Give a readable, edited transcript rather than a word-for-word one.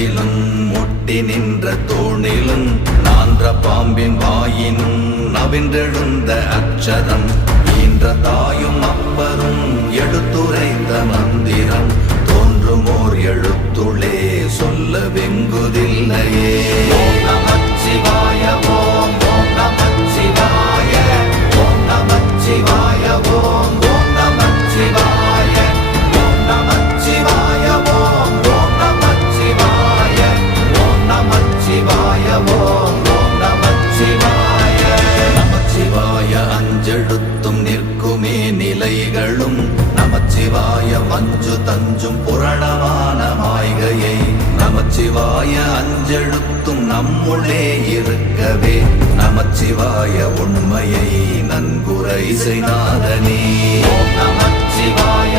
நிலத்திலும் முட்டி நின்ற தூணிலும் நான்ற பாம்பின் வாயினும் நவின்றெழுந்த அச்சரம் ஈன்ற தாயும் அப்பரும் எடுத்துரைத்த மந்திரம் தோன்றுமோர் எழுத்துளே சொல்ல வெங்குதில்லையே. ஓம் நமச்சிவாய ஓம் ஓம் நமச்சிவாய ஓம் நமச்சிவாய ஓம் ஓம் நமச்சிவாய ஓம் நமச்சிவாய ஓம் ஓம் நமச்சிவாய ஓம் நமச்சிவாய ஓம் ஓம் நமச்சிவாய. நமச்சிவாய அஞ்செழுத்தும் நிற்குமே நிலைகளும் நமச்சிவாய மஞ்சு தஞ்சும் புரணமான மாய்கையை நமச்சிவாய அஞ்செழுத்தும் நம்முள்ளே இருக்கவே நமச்சிவாய உண்மையை நன்குரை செய்நாதனே. ஓம் நமச்சிவாய